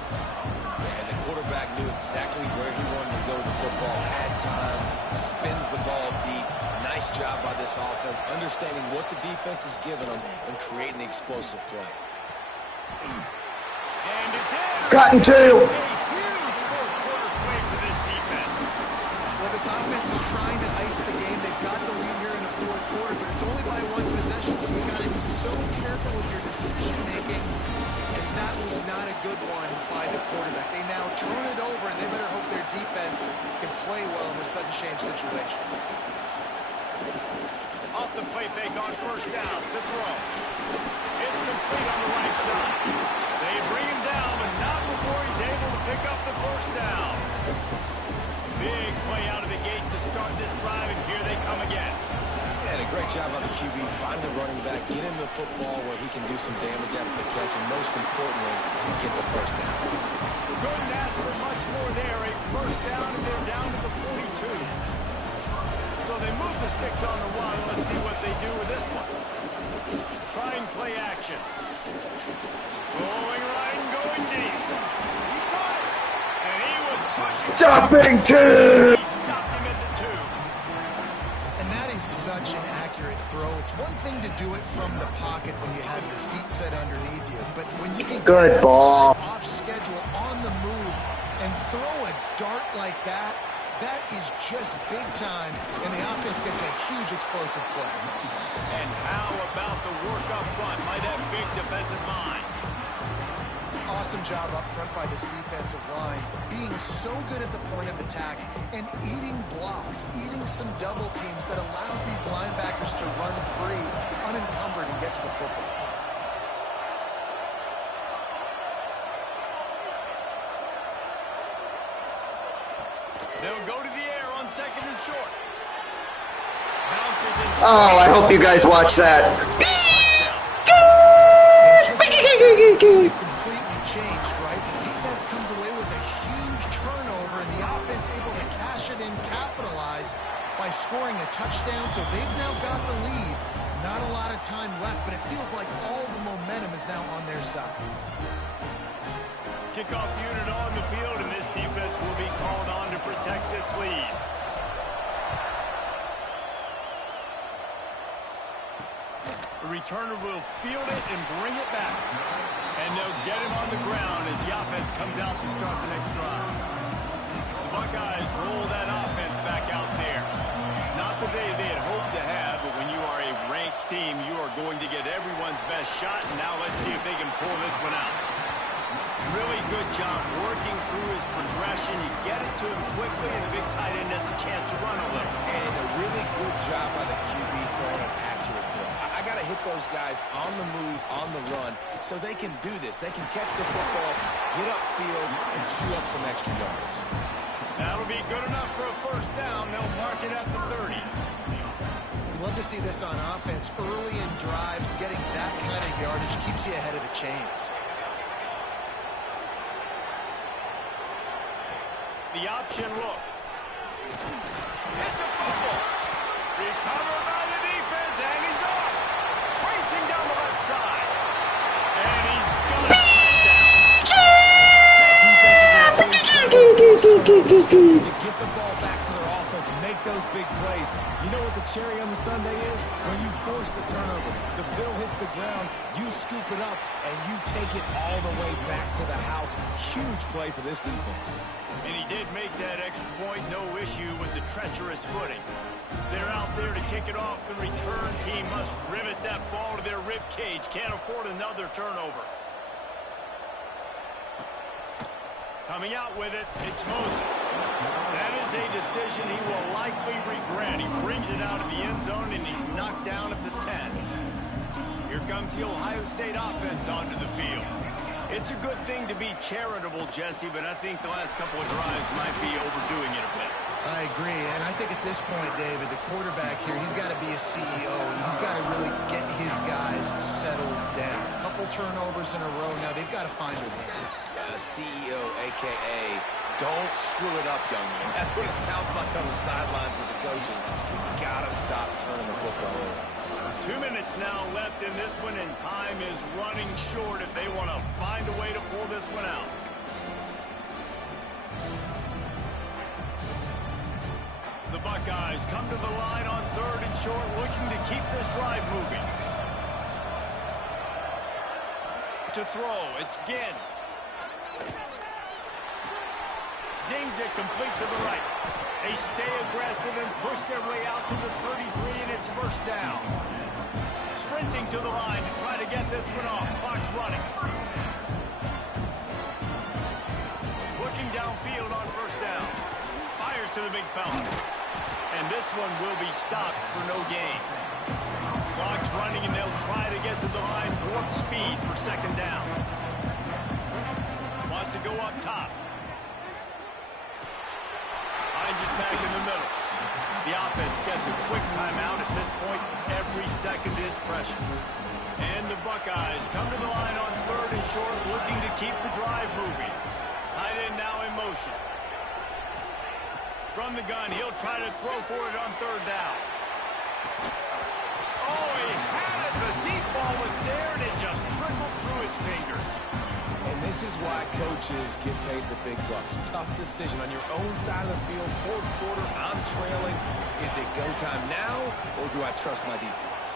And the quarterback knew exactly where he wanted to go with the football, had time, spins the ball deep. Nice job by this offense, understanding what the defense is giving them and creating the explosive play. And it's in. Cotton two. A huge fourth-quarter play for this defense. Well, this offense is trying to ice the game. They've got the lead here in the fourth quarter, but it's only by one possession, so you got to be so careful with your decision-making. And that was not a good one by the quarterback. They now turn it over, and they better hope their defense can play well in this sudden change situation. Off the play fake on first down to throw. It's complete on the right side. They bring him down, but not before he's able to pick up the first down. Big play out of the gate to start this drive, and here they come again. And a great job by the QB, find the running back, get him the football where he can do some damage after the catch, and most importantly, get the first down. Couldn't ask for much more there. A first down, and they're down to the 42. So they move the sticks on the one. Let's see what they do with this one. Trying play action. Going right and going deep. He got it. And he was pushing. Stopping two. He stopped him at the 2. And that is such an accurate throw. It's one thing to do it from the pocket when you have your feet set underneath you, but when you can Good get ball. off schedule, on the move, and throw a dart like that, that is just big time, and the offense gets a huge explosive play. And how about the work up front by that big defensive line? Awesome job up front by this defensive line, being so good at the point of attack and eating blocks, eating some double teams that allows these linebackers to run free, unencumbered, and get to the football. They'll go to the air on second and short. Oh, I hope you guys watch that. It's completely changed, right? The defense comes away with a huge turnover, and the offense able to cash it in, capitalize by scoring a touchdown. So they've now got the lead. Not a lot of time left, but it feels like all the momentum is now on their side. Kickoff unit on the field, and this defense will be called on to protect this lead. The returner will field it and bring it back. And they'll get him on the ground as the offense comes out to start the next drive. The Buckeyes roll that offense back out there. Not the day they had hoped to have, but when you are a ranked team, you are going to get everyone's best shot. And now let's see if they can pull this one out. Really good job working through his progression. You get it to him quick. quickly, and the big tight end has a chance to run a little. And a really good job by the QB throwing an accurate throw. I got to hit those guys on the move, on the run, so they can do this. They can catch the football, get upfield, and chew up some extra yards. That'll be good enough for a first down. They'll mark it at the 30. You love to see this on offense. Early in drives, getting that kind of yardage keeps you ahead of the chains. The option look. It's a fumble. Recovered by the defense, and he's off. Racing down the left side. And he's got a touchdown. To get the ball back to their offense, make those big plays. You know what the cherry on the sundae is? When you force the turnover, the pill hits the ground, you scoop it up, and you take it all the way back to the house. Huge play for this defense. And he did make that extra point, no issue with the treacherous footing. They're out there to kick it off. The return team must rivet that ball to their rib cage. Can't afford another turnover. Coming out with it, it's Moses. That is a decision he will likely regret. He brings it out of the end zone, and he's knocked down at the 10. Here comes the Ohio State offense onto the field. It's a good thing to be charitable, Jesse, but I think the last couple of drives might be overdoing it a bit. I agree, and I think at this point, David, the quarterback here, he's got to be a CEO, and he's got to really get his guys settled down. A couple turnovers in a row now. They've got to find a way. CEO, a.k.a. don't screw it up, young man. That's what it sounds like on the sidelines with the coaches. You got to stop turning the football over. 2 minutes now left in this one, and time is running short if they want to find a way to pull this one out. The Buckeyes come to the line on 3rd and short, looking to keep this drive moving. To throw, it's Ginn. Zings it complete to the right. They stay aggressive and push their way out to the 33, and it's first down. Sprinting to the line to try to get this one off. Clock's running. Looking downfield on first down. Fires to the big fella. And this one will be stopped for no gain. Clock's running, and they'll try to get to the line. Warp speed for second down. Wants to go up top. Just back in the middle. The offense gets a quick timeout at this point. Every second is precious. And the Buckeyes come to the line on 3rd and short, looking to keep the drive moving. Tight end now in motion. From the gun, he'll try to throw for it on 3rd down. Oh, he had it. The deep ball was there, and it just trickled through his fingers. And this is why coaches get paid the big bucks. Tough decision on your own side of the field. 4th quarter, I'm trailing. Is it go time now, or do I trust my defense?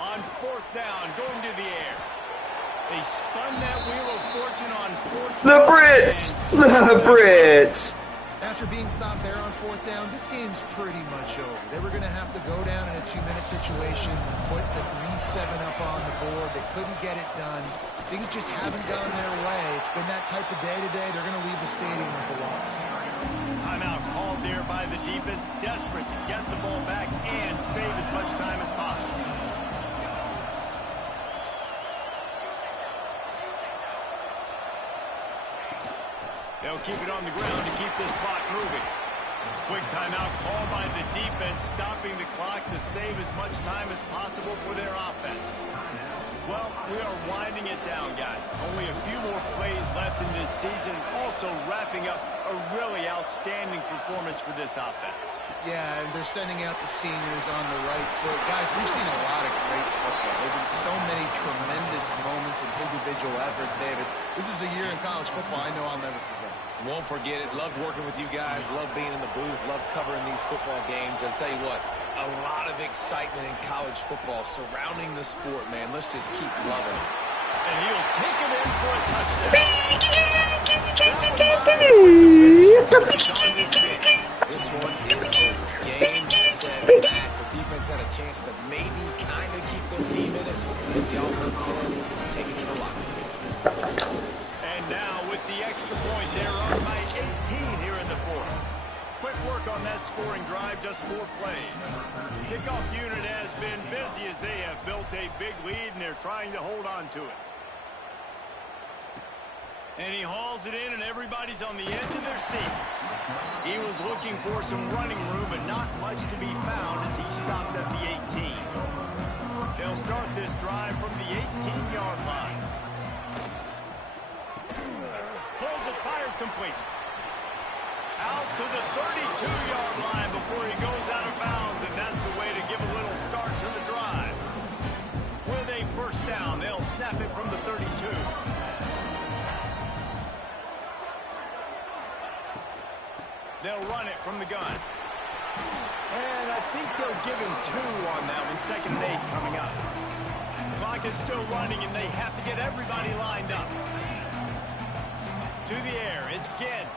On 4th down, going to the air. They spun that wheel of fortune on 4th down. The Brits! The Brits! After being stopped there on 4th down, this game's pretty much over. They were going to have to go down in a 2-minute situation, put the 3-7 up on the board. They couldn't get it done. Things just haven't gone their way. It's been that type of day today. They're going to leave the stadium with the loss. Timeout called there by the defense, desperate to get the ball back and save as much time as possible. They'll keep it on the ground to keep this clock moving. Quick timeout called by the defense, stopping the clock to save as much time as possible for their offense. Well, we are winding it down, guys. Only a few more plays left in this season. Also wrapping up a really outstanding performance for this offense. Yeah, and they're sending out the seniors on the right foot. Guys, we've seen a lot of great football. There have been so many tremendous moments and individual efforts, David. This is a year in college football I know I'll never forget. Won't forget it. Loved working with you guys. Loved being in the booth. Loved covering these football games. I'll tell you what, a lot of excitement in college football surrounding the sport, man. Let's just keep loving it. And he'll take it in for a touchdown. This one is over. Game, set, match. The defense had a chance to maybe kind of keep their team in it. But the offense said, take it to the line. And now with the extra point, they're on by 18 here in the 4th. that scoring drive, just 4 plays. Kickoff unit has been busy as they have built a big lead, and they're trying to hold on to it. And he hauls it in, and everybody's on the edge of their seats. He was looking for some running room, but not much to be found as he stopped at the 18. They'll start this drive from the 18-yard line. Pulls it, fired complete. Out to the 32-yard line before he goes out of bounds, and that's the way to give a little start to the drive. With a first down, they'll snap it from the 32. They'll run it from the gun. And I think they'll give him 2 on that one, 2nd and 8 coming up. Clock is still running, and they have to get everybody lined up. To the air, it's Ginn.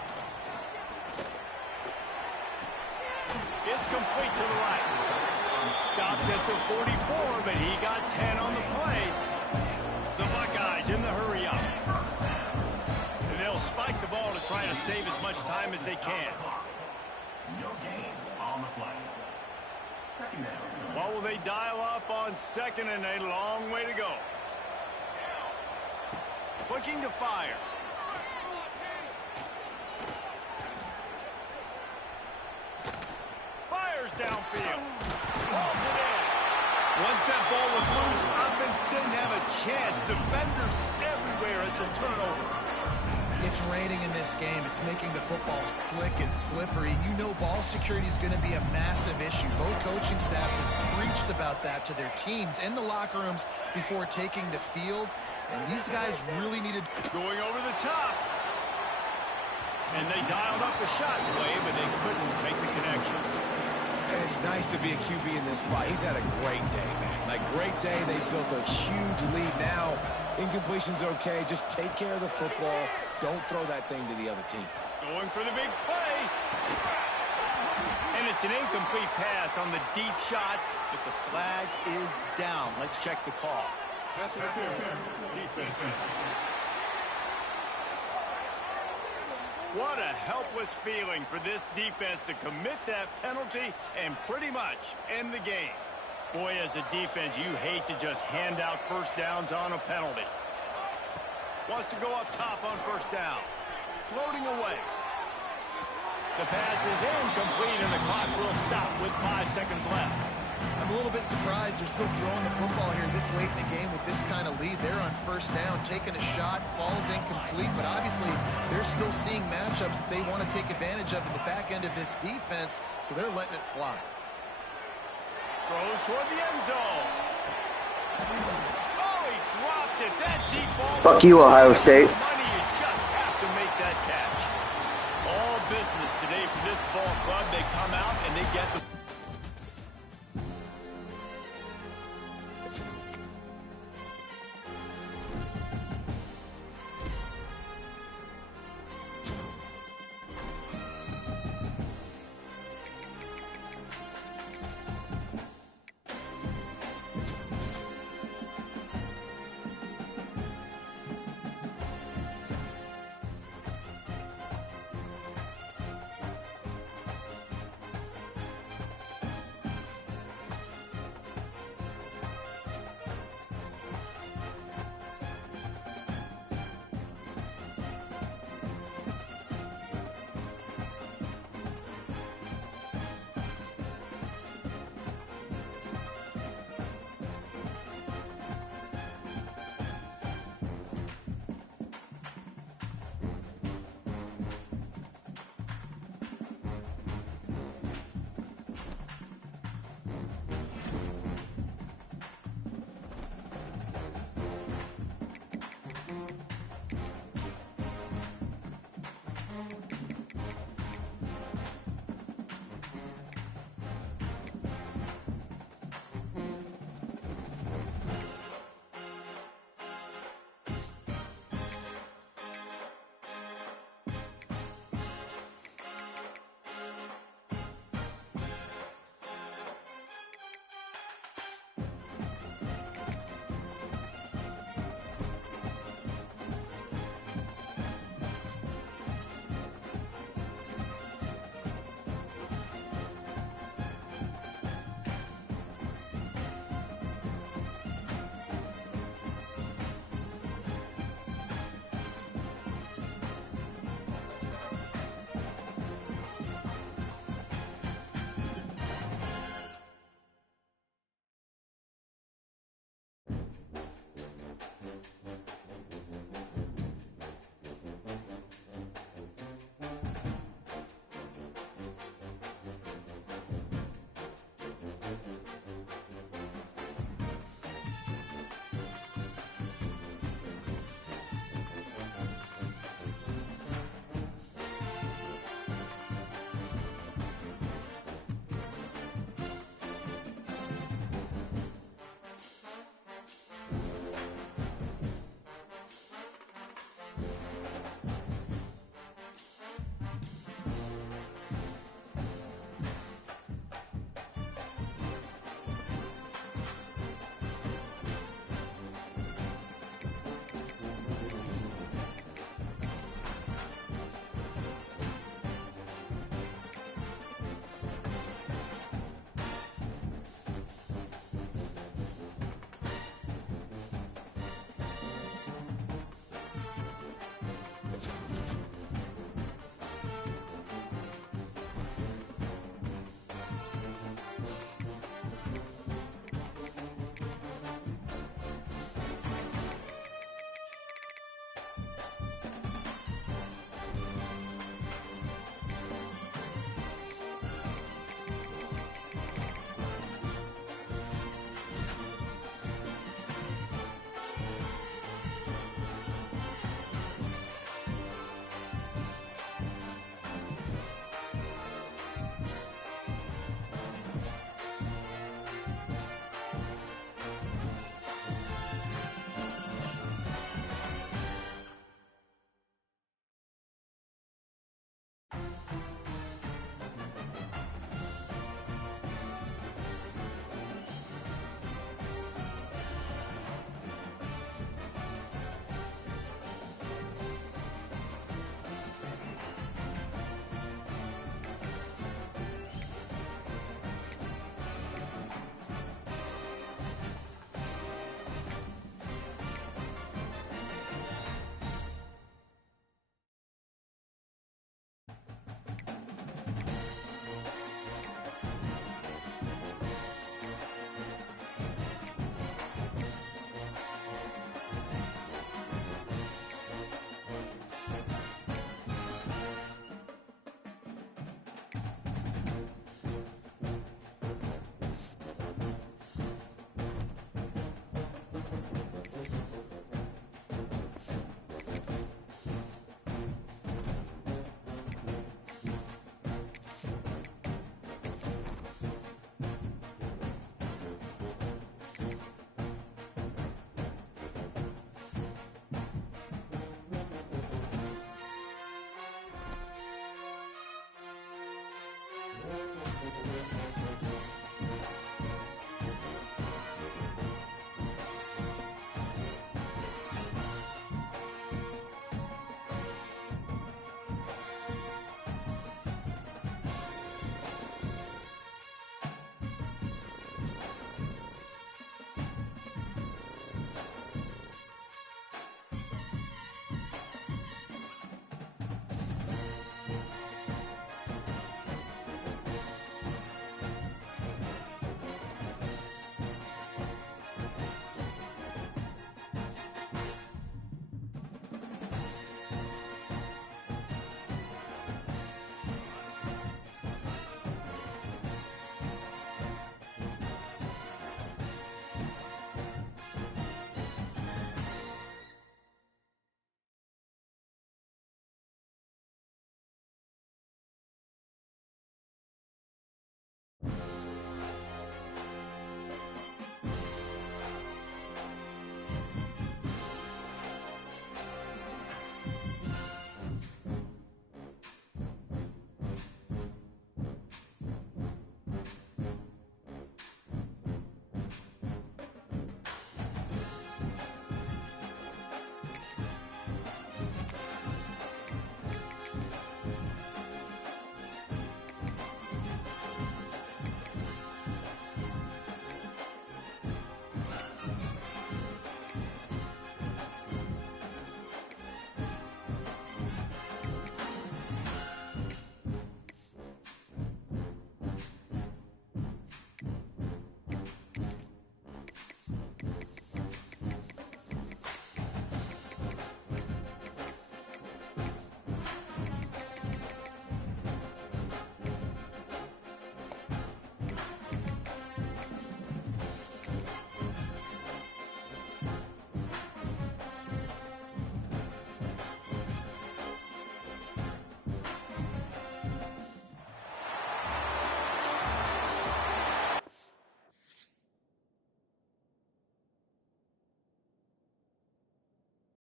It's complete to the right. Stopped at the 44, but he got 10 on the play. The Buckeyes in the hurry up. And they'll spike the ball to try to save as much time as they can. No gain on the play. Second down. What will they dial up on 2nd and 8? Long way to go. Looking to fire. Fires downfield. Hauls it in. Once that ball was loose, offense didn't have a chance. Defenders everywhere. It's a turnover. It's raining in this game. It's making the football slick and slippery. You know ball security is going to be a massive issue. Both coaching staffs have preached about that to their teams in the locker rooms before taking the field. And these guys really needed... Going over the top. And they dialed up a shot play, but they couldn't make the connection. And it's nice to be a QB in this spot. He's had a great day, man. Like, great day. They've built a huge lead now. Incompletion's okay. Just take care of the football. Don't throw that thing to the other team. Going for the big play. And it's an incomplete pass on the deep shot, but the flag is down. Let's check the call. Defense. What a helpless feeling for this defense to commit that penalty and pretty much end the game. Boy, as a defense, you hate to just hand out first downs on a penalty. Wants to go up top on first down. Floating away. The pass is incomplete, and the clock will stop with 5 seconds left. I'm a little bit surprised they're still throwing the football here this late in the game with this kind of lead. They're on first down, taking a shot, falls incomplete, but obviously they're still seeing matchups that they want to take advantage of in the back end of this defense, so they're letting it fly. Throws toward the end zone. Oh, he dropped it. That deep ball. Fuck you, Ohio State. Money, you just have to make that catch. All business today for this ball club. They come out and they get the...